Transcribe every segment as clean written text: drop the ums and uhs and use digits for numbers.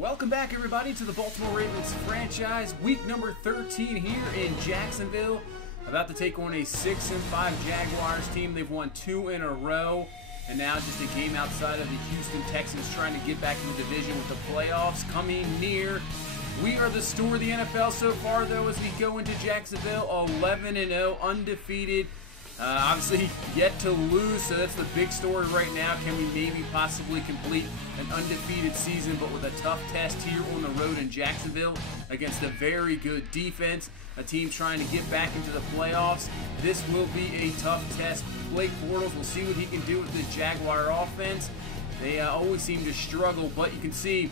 Welcome back, everybody, to the Baltimore Ravens franchise. Week number 13 here in Jacksonville. About to take on a 6-5 Jaguars team. They've won 2 in a row. And now just a game outside of the Houston Texans trying to get back in the division with the playoffs coming near. We are the story of the NFL so far, though, as we go into Jacksonville. 11-0, undefeated. Obviously, yet to lose, so that's the big story right now. Can we maybe possibly complete an undefeated season, but with a tough test here on the road in Jacksonville against a very good defense, a team trying to get back into the playoffs? This will be a tough test. Blake Bortles, we'll see what he can do with the Jaguar offense. They always seem to struggle, but you can see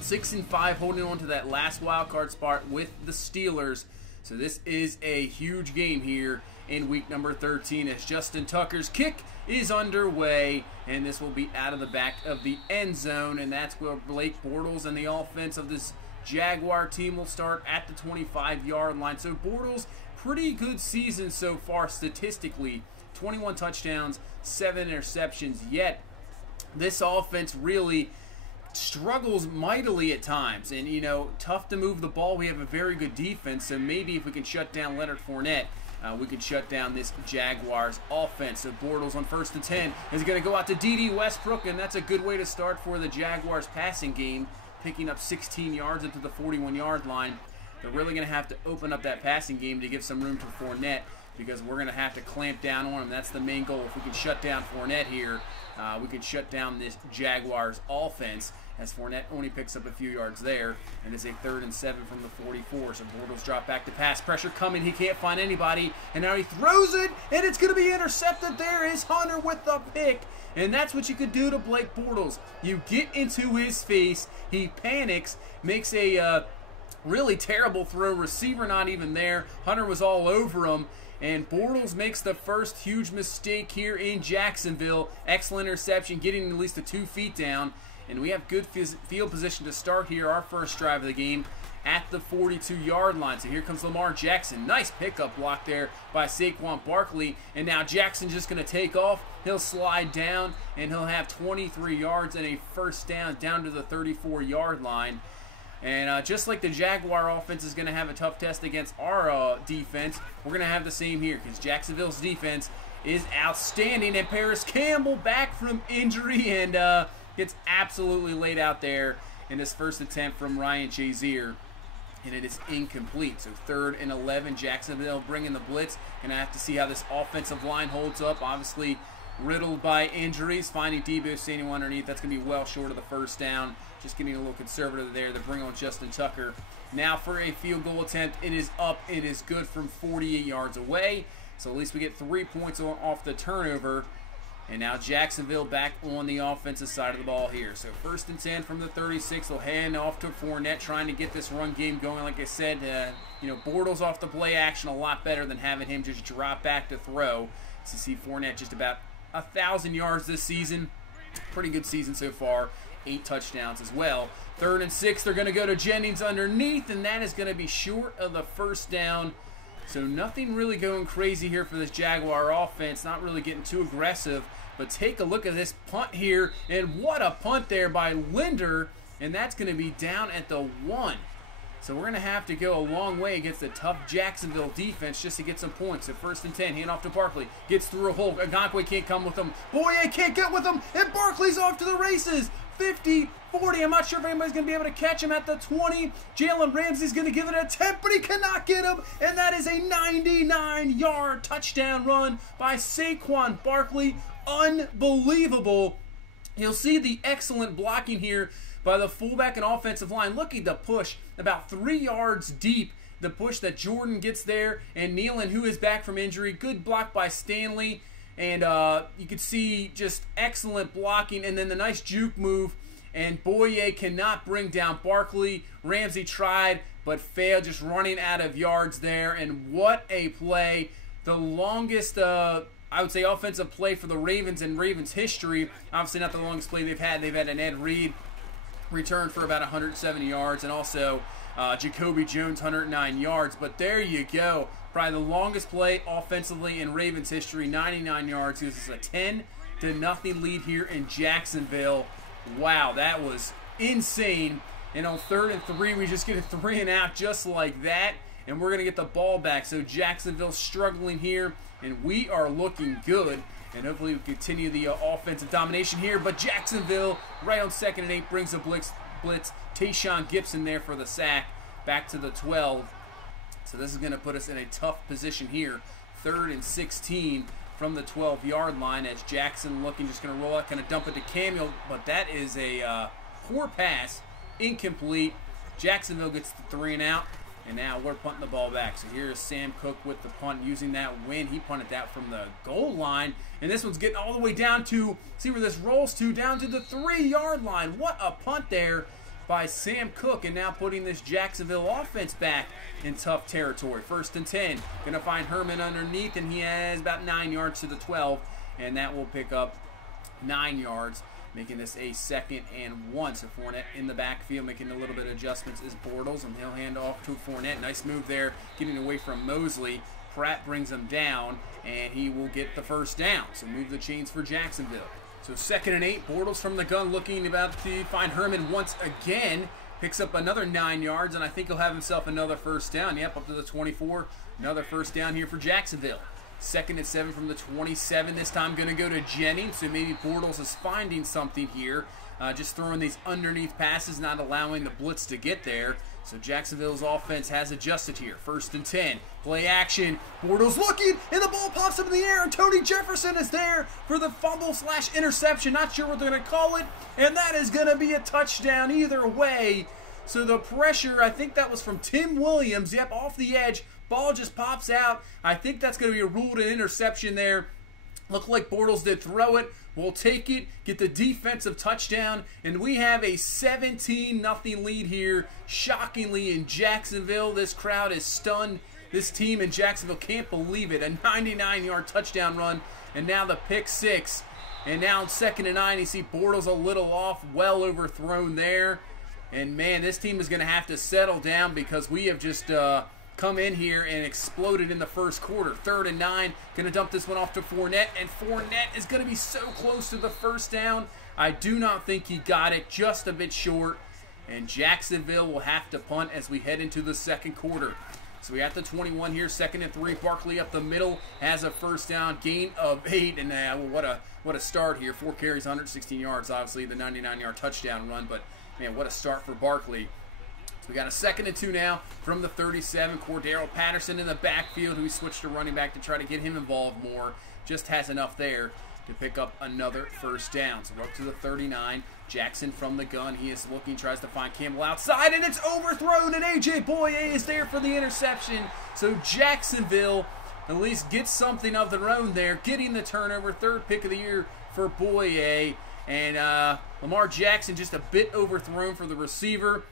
6-5 holding on to that last wild card spot with the Steelers. So this is a huge game here in week number 13 as Justin Tucker's kick is underway, and this will be out of the back of the end zone, and that's where Blake Bortles and the offense of this Jaguar team will start at the 25-yard line. So Bortles, pretty good season so far statistically. 21 touchdowns, 7 interceptions, yet this offense really struggles mightily at times, and you know, tough to move the ball. We have a very good defense, so maybe if we can shut down Leonard Fournette, we can shut down this Jaguars offense. So Bortles on 1st and 10 is going to go out to D.D. Westbrook, and that's a good way to start for the Jaguars passing game, picking up 16 yards into the 41-yard line. They're really going to have to open up that passing game to give some room for Fournette, because we're going to have to clamp down on him. That's the main goal. If we can shut down Fournette here, we can shut down this Jaguars offense, as Fournette only picks up a few yards there, and it's a 3rd and 7 from the 44. So Bortles drop back to pass. Pressure coming. He can't find anybody, and now he throws it, and it's going to be intercepted. There is Hunter with the pick, and that's what you could do to Blake Bortles. You get into his face, he panics, makes a really terrible throw. Receiver not even there. Hunter was all over him. And Bortles makes the first huge mistake here in Jacksonville. Excellent interception, getting at least the 2 feet down. And we have good field position to start here, our first drive of the game, at the 42-yard line. So here comes Lamar Jackson. Nice pickup block there by Saquon Barkley. And now Jackson's just going to take off. He'll slide down, and he'll have 23 yards and a first down to the 34-yard line. And just like the Jaguar offense is going to have a tough test against our defense, we're going to have the same here, because Jacksonville's defense is outstanding. And Paris Campbell back from injury and gets absolutely laid out there in his first attempt from Ryan Shazier, and it is incomplete. So 3rd and 11, Jacksonville bringing the blitz. Going to have to see how this offensive line holds up. Obviously riddled by injuries. Finding Deebo Samuel underneath, that's going to be well short of the first down. Just getting a little conservative there to bring on Justin Tucker. Now for a field goal attempt, it is up. It is good from 48 yards away. So at least we get 3 points off the turnover. And now Jacksonville back on the offensive side of the ball here. So 1st and 10 from the 36. They'll hand off to Fournette, trying to get this run game going. Like I said, you know, Bortles off the play action a lot better than having him just drop back to throw. So see Fournette just about 1,000 yards this season. Pretty good season so far. 8 touchdowns as well. 3rd and 6, they're going to go to Jennings underneath, and that is going to be short of the first down. So nothing really going crazy here for this Jaguar offense. Not really getting too aggressive. But take a look at this punt here, and what a punt there by Linder, and that's going to be down at the 1. So we're going to have to go a long way against the tough Jacksonville defense just to get some points. So 1st and 10, hand off to Barkley. Gets through a hole. Agankwe can't come with him. Boye can't get with him, and Barkley's off to the races. 50, 40, I'm not sure if anybody's going to be able to catch him at the 20. Jalen Ramsey's going to give it an attempt, but he cannot get him, and that is a 99-yard touchdown run by Saquon Barkley. Unbelievable. You'll see the excellent blocking here by the fullback and offensive line. Look at the push, about 3 yards deep. The push that Jordan gets there, and Nealon, who is back from injury. Good block by Stanley. And you can see just excellent blocking, and then the nice juke move. And Boye cannot bring down Barkley. Ramsey tried, but failed, just running out of yards there. And what a play. The longest, I would say, offensive play for the Ravens in Ravens history. Obviously not the longest play they've had. They've had an Ed Reed return for about 170 yards, and also Jacoby Jones 109 yards. But there you go. Probably the longest play offensively in Ravens history, 99 yards. This is a 10-0 lead here in Jacksonville. Wow, that was insane. And on 3rd and 3, we just get a 3 and out just like that. And we're going to get the ball back. So Jacksonville struggling here, and we are looking good. And hopefully we continue the offensive domination here. But Jacksonville, right on 2nd and 8, brings a blitz. Tayshawn Gibson there for the sack. Back to the 12. So this is going to put us in a tough position here. 3rd and 16 from the 12-yard line as Jackson looking, just going to roll out, kind of dump it to Camille. But that is a poor pass. Incomplete. Jacksonville gets the 3 and out. And now we're punting the ball back. So here's Sam Cook with the punt, using that win. He punted that from the goal line. And this one's getting all the way down to, see where this rolls to, down to the 3-yard line. What a punt there by Sam Cook. And now putting this Jacksonville offense back in tough territory. 1st and 10. Going to find Herman underneath, and he has about 9 yards to the 12. And that will pick up 9 yards, making this a 2nd and 1. So Fournette in the backfield, making a little bit of adjustments is Bortles, and he'll hand off to Fournette. Nice move there, getting away from Mosley. Pratt brings him down, and he will get the 1st down. So move the chains for Jacksonville. So 2nd and 8, Bortles from the gun, looking about to find Herman once again. Picks up another 9 yards, and I think he'll have himself another 1st down. Yep, up to the 24. Another 1st down here for Jacksonville. 2nd and 7 from the 27. This time going to go to Jennings. So maybe Bortles is finding something here. Just throwing these underneath passes, not allowing the blitz to get there. So Jacksonville's offense has adjusted here. 1st and 10. Play action. Bortles looking, and the ball pops up in the air, and Tony Jefferson is there for the fumble/interception. Not sure what they're going to call it. And that is going to be a touchdown either way. So the pressure, I think that was from Tim Williams. Yep, off the edge. Ball just pops out. I think that's going to be a ruled an interception there. Looked like Bortles did throw it. We'll take it, get the defensive touchdown, and we have a 17-0 lead here, shockingly, in Jacksonville. This crowd is stunned. This team in Jacksonville can't believe it. A 99-yard touchdown run, and now the pick 6. And now 2nd and 9, you see Bortles a little off, well overthrown there. And, man, this team is going to have to settle down because we have just come in here and exploded in the 1st quarter. 3rd and 9, going to dump this one off to Fournette, and Fournette is going to be so close to the 1st down. I do not think he got it, just a bit short, and Jacksonville will have to punt as we head into the 2nd quarter. So we have the 21 here, 2nd and 3. Barkley up the middle has a 1st down, gain of 8, and well, what a start here. 4 carries, 116 yards, obviously the 99-yard touchdown run, but man, what a start for Barkley. We got a 2nd and 2 now from the 37. Cordero Patterson in the backfield, who we switched to running back to try to get him involved more. Just has enough there to pick up another 1st down. So we're up to the 39. Jackson from the gun. He is looking, tries to find Campbell outside, and it's overthrown, and A.J. Boye is there for the interception. So Jacksonville at least gets something of their own there, getting the turnover. 3rd pick of the year for Boye. And Lamar Jackson just a bit overthrown for the receiver.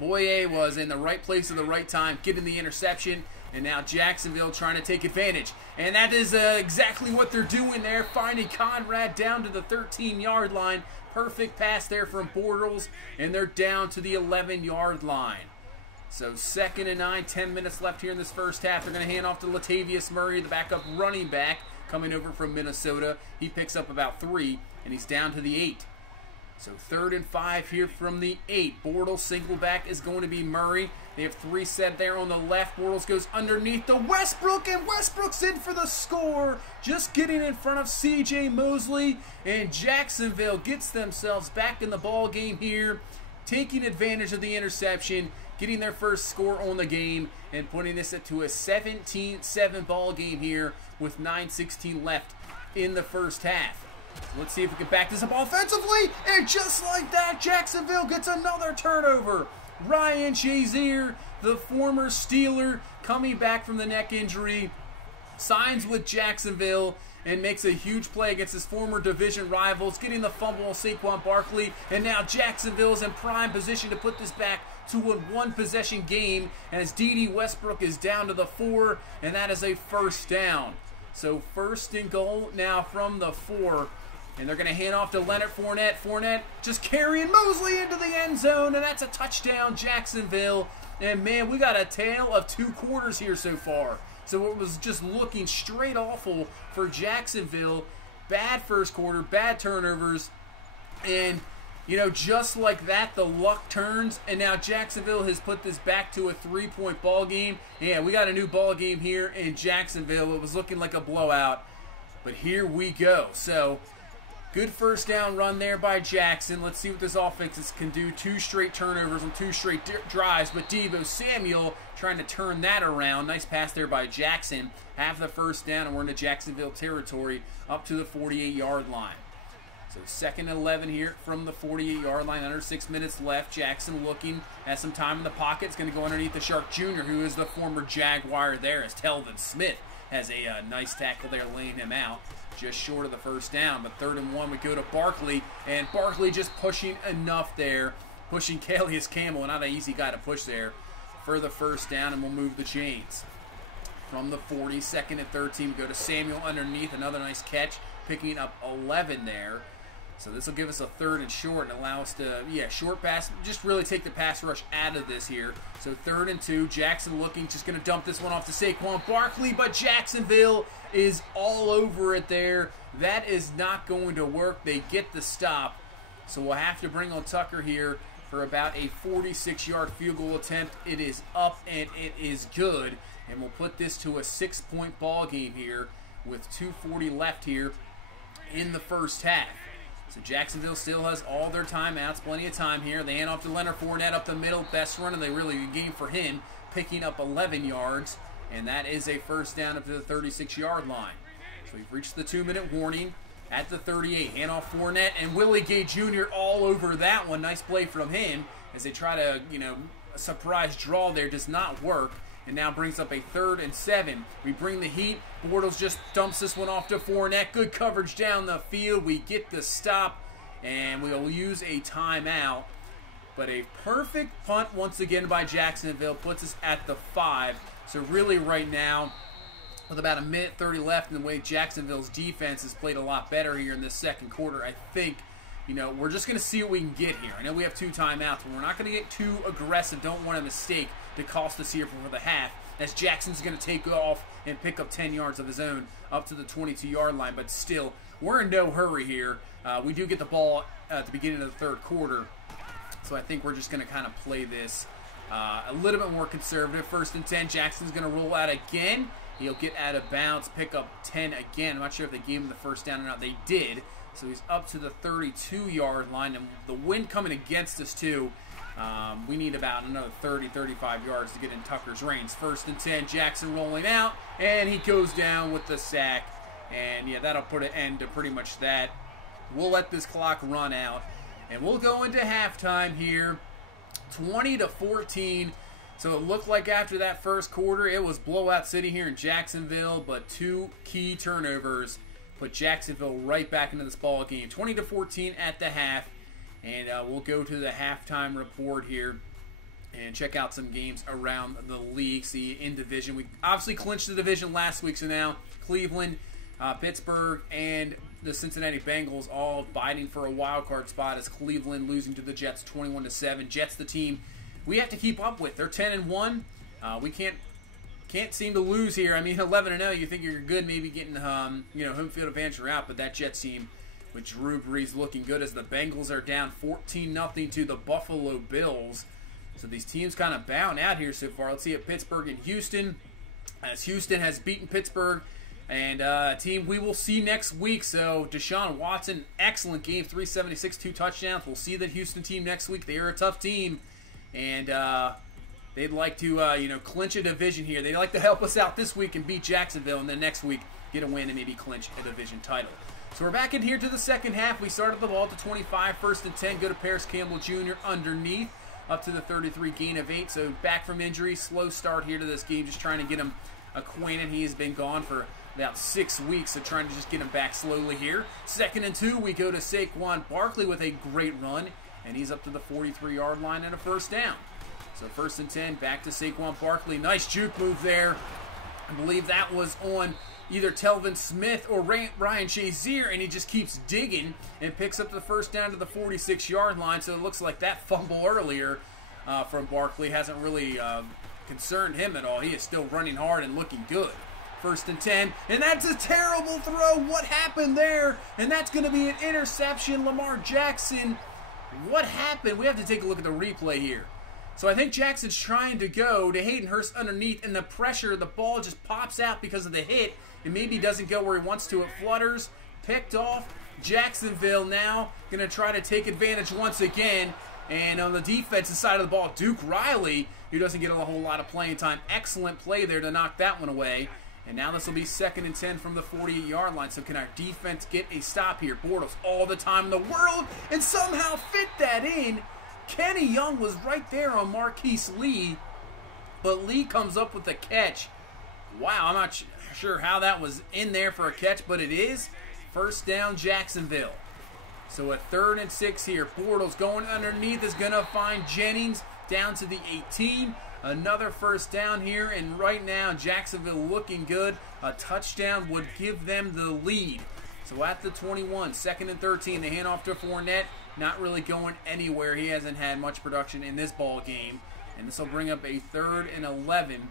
Boye was in the right place at the right time, getting the interception, and now Jacksonville trying to take advantage. And that is exactly what they're doing there, finding Conrad down to the 13-yard line. Perfect pass there from Bortles, and they're down to the 11-yard line. So 2nd and 9, 10 minutes left here in this 1st half. They're going to hand off to Latavius Murray, the backup running back, coming over from Minnesota. He picks up about 3, and he's down to the 8. So 3rd and 5 here from the 8. Bortles single back is going to be Murray. They have 3 set there on the left. Bortles goes underneath the Westbrook, and Westbrook's in for the score. Just getting in front of C.J. Mosley, and Jacksonville gets themselves back in the ball game here, taking advantage of the interception, getting their 1st score on the game, and putting this into a 17-7 ball game here with 9:16 left in the 1st half. Let's see if we can back this up offensively, and just like that, Jacksonville gets another turnover. Ryan Shazier, the former Steeler, coming back from the neck injury, signs with Jacksonville and makes a huge play against his former division rivals, getting the fumble on Saquon Barkley, and now Jacksonville is in prime position to put this back to a 1-possession game as D.D. Westbrook is down to the 4, and that is a 1st down. So 1st and goal now from the 4. And they're going to hand off to Leonard Fournette. Fournette just carrying Mosley into the end zone, and that's a touchdown, Jacksonville. And, man, we got a tale of 2 quarters here so far. So it was just looking straight awful for Jacksonville. Bad 1st quarter, bad turnovers. And you know, just like that, the luck turns, and now Jacksonville has put this back to a 3-point ball game. Yeah, we got a new ball game here in Jacksonville. It was looking like a blowout, but here we go. So, good first down run there by Jackson. Let's see what this offense can do. 2 straight turnovers on 2 straight drives, but Deebo Samuel trying to turn that around. Nice pass there by Jackson. Have the first down, and we're into Jacksonville territory up to the 48-yard line. So 2nd and 11 here from the 48-yard line. Under 6 minutes left. Jackson looking at some time in the pocket. It's going to go underneath the Shark Jr., who is the former Jaguar there, as Telvin Smith has a nice tackle there, laying him out. Just short of the first down, but 3rd and 1, we go to Barkley, and Barkley just pushing enough there, pushing Calais Campbell, not an easy guy to push there, for the first down, and we'll move the chains. From the 40, 2nd and 13, we go to Samuel underneath, another nice catch, picking up 11 there. So this will give us a 3rd and short and allow us to, short pass, just really take the pass rush out of this here. So 3rd and 2, Jackson looking, just going to dump this one off to Saquon Barkley, but Jacksonville is all over it there. That is not going to work. They get the stop. So we'll have to bring on Tucker here for about a 46-yard field goal attempt. It is up and it is good. And we'll put this to a 6-point ball game here with 2:40 left here in the first half. So Jacksonville still has all their timeouts, plenty of time here. They hand off to Leonard Fournette up the middle. Best run of the really good game for him, picking up 11 yards. And that is a first down up to the 36-yard line. So we've reached the 2-minute warning at the 38. Hand off Fournette, and Willie Gay Jr. all over that one. Nice play from him as they try to, a surprise draw there. Does not work. And now brings up a 3rd and 7. We bring the heat. Bortles just dumps this one off to Fournette. Good coverage down the field. We get the stop, and we'll use a timeout. But a perfect punt once again by Jacksonville puts us at the 5. So really right now, with about 1:30 left, and the way Jacksonville's defense has played a lot better here in this 2nd quarter, I think, we're just going to see what we can get here. I know we have 2 timeouts, but we're not going to get too aggressive. Don't want a mistake to cost us here for the half, as Jackson's going to take off and pick up 10 yards of his own up to the 22-yard line. But still, we're in no hurry here. We do get the ball at the beginning of the 3rd quarter, so I think we're just going to kind of play this a little bit more conservative. 1st and 10, Jackson's going to roll out again. He'll get out of bounds, pick up 10 again. I'm not sure if they gave him the first down or not. They did. So he's up to the 32-yard line, and the wind coming against us too. We need about another 30, 35 yards to get in Tucker's range. 1st and 10, Jackson rolling out, and he goes down with the sack. And yeah, that'll put an end to pretty much that. We'll let this clock run out, and we'll go into halftime here, 20-14. So it looked like after that 1st quarter, it was blowout city here in Jacksonville, but 2 key turnovers put Jacksonville right back into this ball game. 20-14 at the half, and we'll go to the halftime report here and check out some games around the league. See, in division, we obviously clinched the division last week, so now Cleveland, Pittsburgh, and the Cincinnati Bengals all biting for a wild card spot, as Cleveland losing to the Jets 21-7. Jets, the team we have to keep up with. They're 10-1. We can't seem to lose here. I mean, 11-0, you think you're good, maybe getting home field advantage route, but that Jets team with Drew Brees looking good, as the Bengals are down 14-0 to the Buffalo Bills. So these teams kind of bowing out here so far. Let's see at Pittsburgh and Houston, as Houston has beaten Pittsburgh, and a team we will see next week. So Deshaun Watson, excellent game, 376, 2 touchdowns. We'll see that Houston team next week. They are a tough team, and they'd like to, clinch a division here. They'd like to help us out this week and beat Jacksonville, and then next week get a win and maybe clinch a division title. So we're back in here to the 2nd half. We started the ball at the 25, 1st and 10. Go to Paris Campbell Jr. underneath up to the 33, gain of 8. So back from injury, slow start here to this game, just trying to get him acquainted. He has been gone for about 6 weeks, so trying to just get him back slowly here. 2nd and 2, we go to Saquon Barkley with a great run, and he's up to the 43-yard line and a first down. So 1st and 10, back to Saquon Barkley. Nice juke move there. I believe that was on either Telvin Smith or Ryan Shazier, and he just keeps digging and picks up the first down to the 46-yard line. So it looks like that fumble earlier from Barkley hasn't really concerned him at all. He is still running hard and looking good. 1st and 10, and that's a terrible throw. What happened there? And that's going to be an interception. Lamar Jackson What happened? We have to take a look at the replay here. So I think Jackson's trying to go to Hayden Hurst underneath, and the pressure, the ball just pops out because of the hit, and maybe doesn't go where he wants to. It flutters, picked off. Jacksonville now going to try to take advantage once again. And on the defensive side of the ball, Duke Riley, who doesn't get a whole lot of playing time. Excellent play there to knock that one away. And now this will be 2nd and 10 from the 48-yard line. So can our defense get a stop here? Bortles all the time in the world and somehow fit that in. Kenny Young was right there on Marquise Lee, but Lee comes up with the catch. Wow, I'm not sure how that was in there for a catch, but it is. First down, Jacksonville. So a 3rd and 6 here. Bortles going underneath is going to find Jennings down to the 18. Another first down here, and right now Jacksonville looking good. A touchdown would give them the lead. So at the 21, 2nd and 13, they hand off to Fournette. Not really going anywhere. He hasn't had much production in this ball game. And this will bring up a 3rd and 11.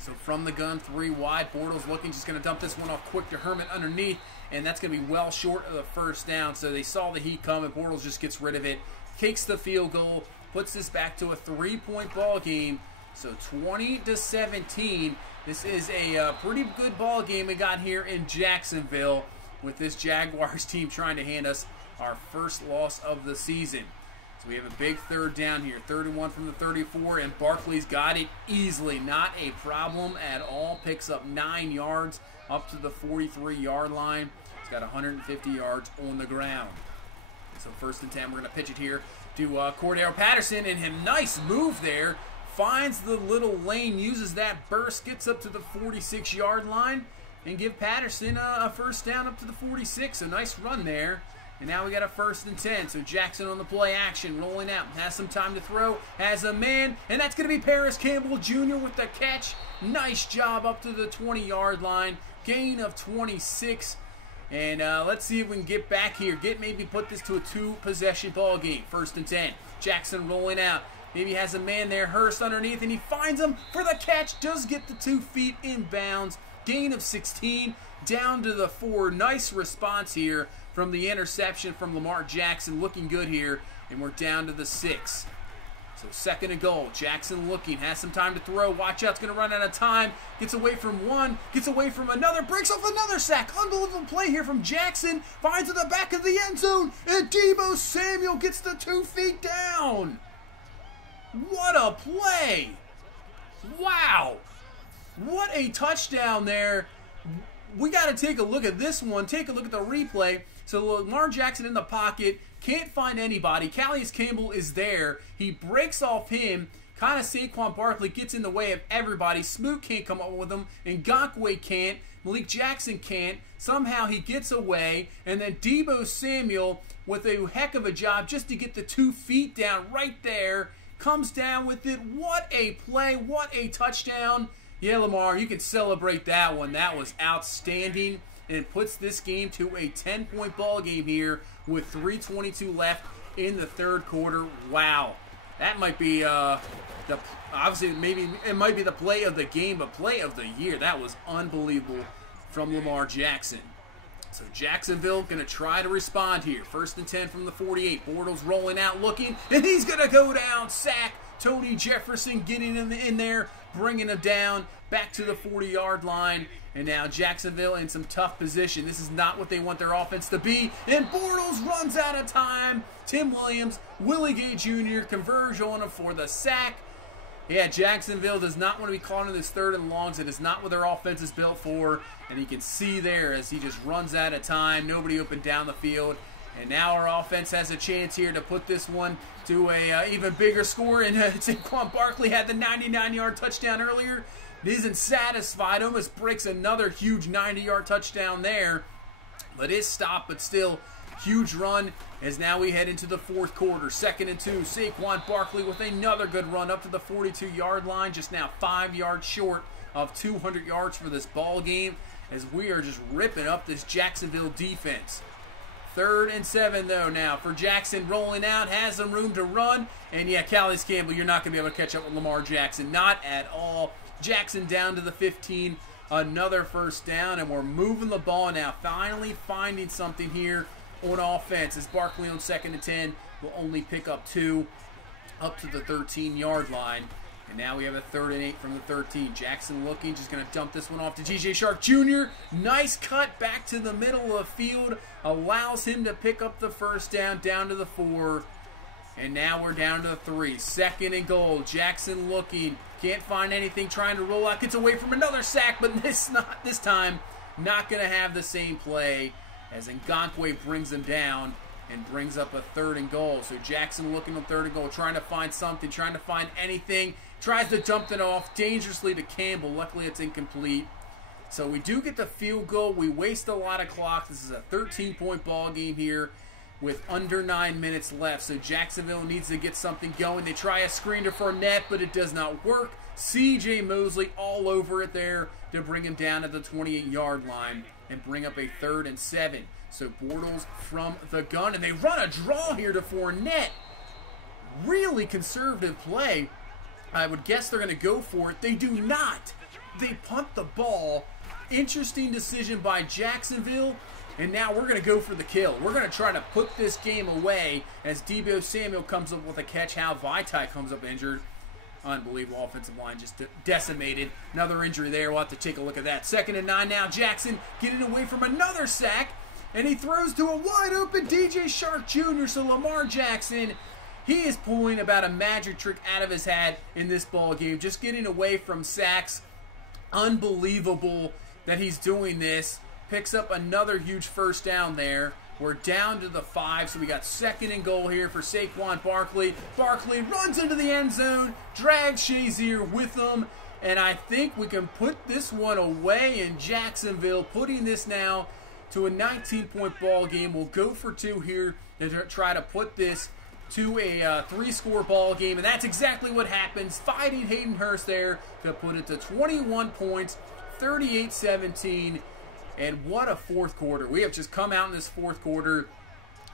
So from the gun, 3 wide. Bortles looking, just going to dump this one off quick to Herman underneath. And that's going to be well short of the first down. So they saw the heat come, and Bortles just gets rid of it. Takes the field goal. Puts this back to a 3-point ball game. So 20-17. This is a pretty good ball game we got here in Jacksonville, with this Jaguars team trying to hand us our first loss of the season. So we have a big 3rd down here. 3rd and 1 from the 34, and Barkley's got it easily. Not a problem at all. Picks up 9 yards up to the 43-yard line. He's got 150 yards on the ground. So 1st and 10, we're going to pitch it here to Cordero Patterson, and a nice move there. Finds the little lane, uses that burst, gets up to the 46-yard line, and give Patterson a first down up to the 46. A nice run there. And now we got a 1st and 10. So Jackson on the play action, rolling out. Has some time to throw. Has a man. And that's going to be Paris Campbell Jr. with the catch. Nice job up to the 20-yard line. Gain of 26. And let's see if we can get back here. Maybe put this to a 2-possession ball game. 1st and 10. Jackson rolling out. Maybe has a man there. Hurst underneath. And he finds him for the catch. Does get the 2 feet in bounds. Gain of 16. Down to the 4. Nice response here from the interception from Lamar Jackson. Looking good here. And we're down to the 6. So 2nd and goal. Jackson looking. Has some time to throw. Watch out. It's going to run out of time. Gets away from one. Gets away from another. Breaks off another sack. Unbelievable play here from Jackson. Finds at the back of the end zone. And Deebo Samuel gets the 2 feet down. What a play. Wow. What a touchdown there. We got to take a look at this one. Take a look at the replay. So Lamar Jackson in the pocket. Can't find anybody. Calais Campbell is there. He breaks off him. Kind of Saquon Barkley gets in the way of everybody. Smoot can't come up with him. And Ngakoue can't. Malik Jackson can't. Somehow he gets away. And then Deebo Samuel with a heck of a job just to get the 2 feet down right there. Comes down with it. What a play. What a touchdown. Yeah, Lamar, you can celebrate that one. That was outstanding. And it puts this game to a 10-point ball game here with 3:22 left in the 3rd quarter. Wow. That might be obviously maybe it might be the play of the game, but play of the year. That was unbelievable from Lamar Jackson. So Jacksonville going to try to respond here. 1st and 10 from the 48. Bortles rolling out, looking, and he's going to go down. Sack. Tony Jefferson getting in there, bringing him down back to the 40-yard line. And now Jacksonville in some tough position. This is not what they want their offense to be. And Bortles runs out of time. Tim Williams, Willie Gay Jr. converge on him for the sack. Yeah, Jacksonville does not want to be caught in this 3rd and longs. It is not what their offense is built for. And you can see there as he just runs out of time. Nobody open down the field. And now our offense has a chance here to put this one to a even bigger score. And Saquon Barkley had the 99-yard touchdown earlier. It isn't satisfied. Almost breaks another huge 90-yard touchdown there. But is stopped, but still huge run as now we head into the 4th quarter. 2nd and 2. Saquon Barkley with another good run up to the 42-yard line. Just now 5 yards short of 200 yards for this ball game as we are just ripping up this Jacksonville defense. 3rd and 7 though now for Jackson rolling out. Has some room to run. And yeah, Calais Campbell, you're not going to be able to catch up with Lamar Jackson. Not at all. Jackson down to the 15. Another first down. And we're moving the ball now. Finally finding something here on offense. As Barkley on 2nd and 10 will only pick up 2 up to the 13-yard line. And now we have a 3rd and 8 from the 13. Jackson looking, just going to dump this one off to DJ Shark Jr. Nice cut back to the middle of the field. Allows him to pick up the first down to the 4. And now we're down to the 3. 2nd and goal. Jackson looking. Can't find anything. Trying to roll out. Gets away from another sack, but this time not going to have the same play as Ngakoue brings him down and brings up a 3rd and goal. So Jackson looking on 3rd and goal, trying to find something, trying to find anything. Tries to dump it off dangerously to Campbell. Luckily, it's incomplete. So we do get the field goal. We waste a lot of clock. This is a 13-point ball game here with under 9 minutes left. So Jacksonville needs to get something going. They try a screen to Fournette, but it does not work. C.J. Mosley all over it there to bring him down to the 28-yard line and bring up a 3rd and 7. So Bortles from the gun, and they run a draw here to Fournette. Really conservative play. I would guess they're going to go for it. They do not. They punt the ball. Interesting decision by Jacksonville. And now we're going to go for the kill. We're going to try to put this game away as Deebo Samuel comes up with a catch. Hal Vaitai comes up injured. Unbelievable offensive line just decimated. Another injury there. We'll have to take a look at that. 2nd and 9 now. Jackson getting away from another sack. And he throws to a wide open DJ Shark Jr. So Lamar Jackson, he is pulling about a magic trick out of his hat in this ball game. Just getting away from sacks. Unbelievable that he's doing this. Picks up another huge first down there. We're down to the 5, so we got 2nd and goal here for Saquon Barkley. Barkley runs into the end zone, drags Shazier with him, and I think we can put this one away in Jacksonville, putting this now to a 19-point ball game. We'll go for 2 here to try to put this to a 3-score ball game, and that's exactly what happens. Fighting Hayden Hurst there to put it to 21 points, 38-17. And what a 4th quarter. We have just come out in this 4th quarter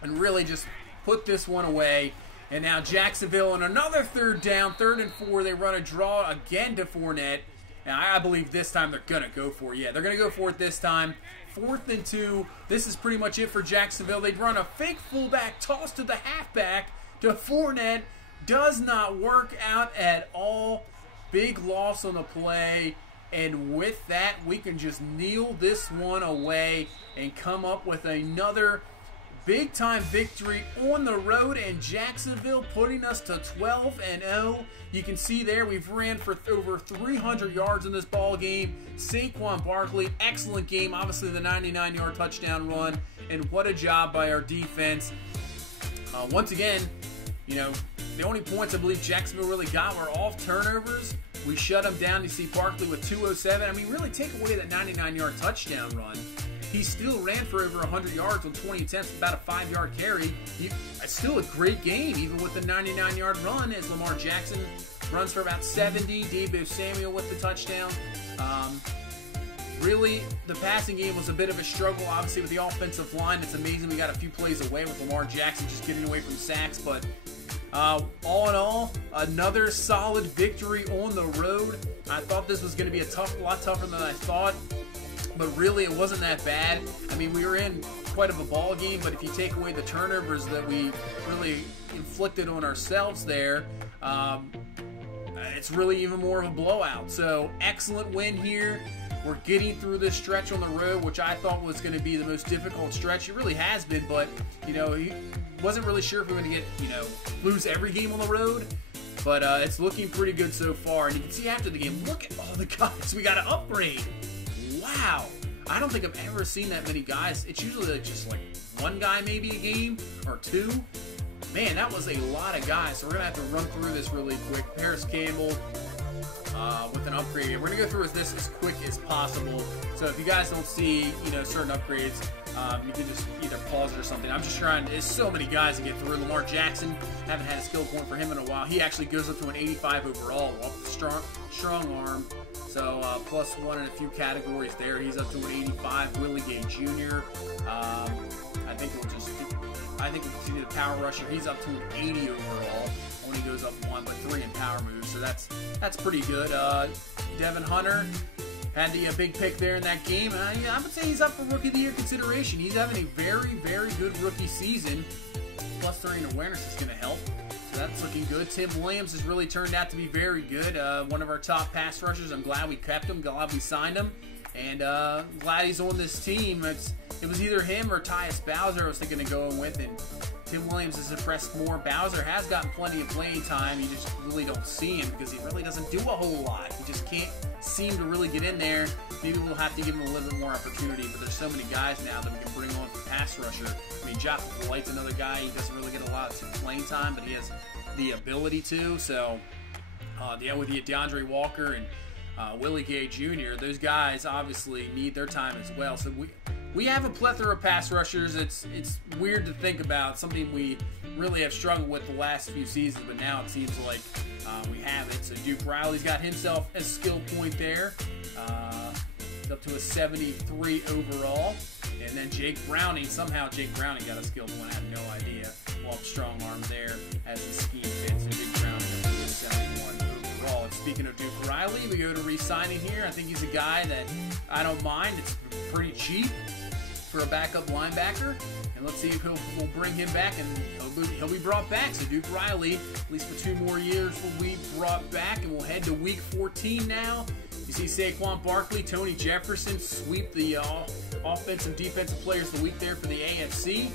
and really just put this one away. And now Jacksonville on another 3rd down, 3rd and 4. They run a draw again to Fournette. And I believe this time they're going to go for it. Yeah, they're going to go for it this time. 4th and 2. This is pretty much it for Jacksonville. They'd run a fake fullback toss to the halfback to Fournette. Does not work out at all. Big loss on the play. And with that, we can just kneel this one away and come up with another big-time victory on the road in Jacksonville, putting us to 12-0. You can see there we've ran for over 300 yards in this ball game. Saquon Barkley, excellent game. Obviously, the 99-yard touchdown run. And what a job by our defense. Once again, you know, the only points I believe Jacksonville really got were off turnovers. We shut him down. You see Barkley with 207. I mean, really take away that 99-yard touchdown run. He still ran for over 100 yards on 20 attempts, about a 5-yard carry. It's still a great game, even with the 99-yard run, as Lamar Jackson runs for about 70. Deebo Samuel with the touchdown. Really, the passing game was a bit of a struggle, obviously, with the offensive line. It's amazing we got a few plays away with Lamar Jackson just getting away from sacks, but all in all, another solid victory on the road. I thought this was going to be a lot tougher than I thought, but really it wasn't that bad. I mean, we were in quite of a ball game, but if you take away the turnovers that we really inflicted on ourselves there, it's really even more of a blowout. So, excellent win here. We're getting through this stretch on the road, which I thought was going to be the most difficult stretch. It really has been, but, you know, he wasn't really sure if we were going to get, you know, lose every game on the road. But it's looking pretty good so far. And you can see after the game, look at all the guys we got to upgrade. Wow. I don't think I've ever seen that many guys. It's usually just like one guy maybe a game or 2. Man, that was a lot of guys. So we're going to have to run through this really quick. Paris Campbell with an upgrade. We're going to go through this as quick as possible. So if you guys don't see, you know, certain upgrades, you can just either pause it or something. I'm just trying. There's so many guys to get through. Lamar Jackson, haven't had a skill point for him in a while. He actually goes up to an 85 overall off the strong arm. So plus 1 in a few categories there. He's up to an 85. Willie Gay Jr. I think we'll continue the power rusher. He's up to an 80 overall. Only goes up 1, but 3 in power moves. So that's pretty good. Devin Hunter had the big pick there in that game. I would say he's up for Rookie of the Year consideration. He's having a very, very good rookie season. Plus 3 in awareness is going to help. So that's looking good. Tim Williams has really turned out to be very good. One of our top pass rushers. I'm glad we kept him. Glad we signed him. And glad he's on this team. It was either him or Tyus Bowser I was thinking of going with. And Tim Williams has impressed more. Bowser has gotten plenty of playing time. You just really don't see him because he really doesn't do a whole lot. He just can't seem to really get in there. Maybe we'll have to give him a little bit more opportunity, but there's so many guys now that we can bring on for pass rusher. I mean, Josh White's another guy. He doesn't really get a lot of playing time, but he has the ability to. So, with the DeAndre Walker and Willie Gay Jr., those guys obviously need their time as well. So we have a plethora of pass rushers. It's weird to think about, something we really have struggled with the last few seasons, but now it seems like we have it. So Duke Riley's got himself a skill point there, up to a 73 overall. And then Jake Browning, somehow Jake Browning got a skill point, I have no idea. Walk strong arm there as the scheme fits. So Jake Browning up to a 71 overall. And speaking of Duke Riley, we go to re-signing here. I think he's a guy that I don't mind. It's pretty cheap for a backup linebacker, and let's see if we'll bring him back, and he'll be brought back. So Duke Riley, at least for 2 more years, will be brought back, and we'll head to week 14 now. You see Saquon Barkley, Tony Jefferson sweep the offensive, defensive players of the week there for the AFC.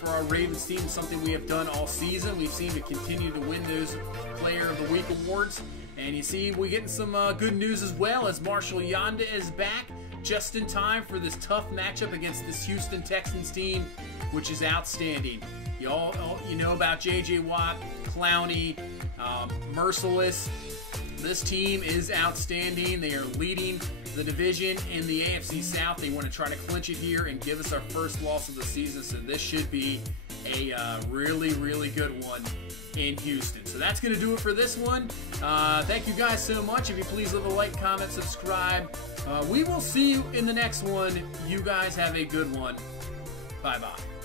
For our Ravens team, something we have done all season. We've seen to continue to win those Player of the Week awards, and you see we're getting some good news as well, as Marshall Yanda is back just in time for this tough matchup against this Houston Texans team, which is outstanding. You know about J.J. Watt, Clowney, Merciless. This team is outstanding. They are leading the division in the AFC South. They want to try to clinch it here and give us our first loss of the season, so this should be a really, really good one in Houston. So that's going to do it for this one. Thank you guys so much. If you please leave a like, comment, subscribe. We will see you in the next one. You guys have a good one. Bye-bye.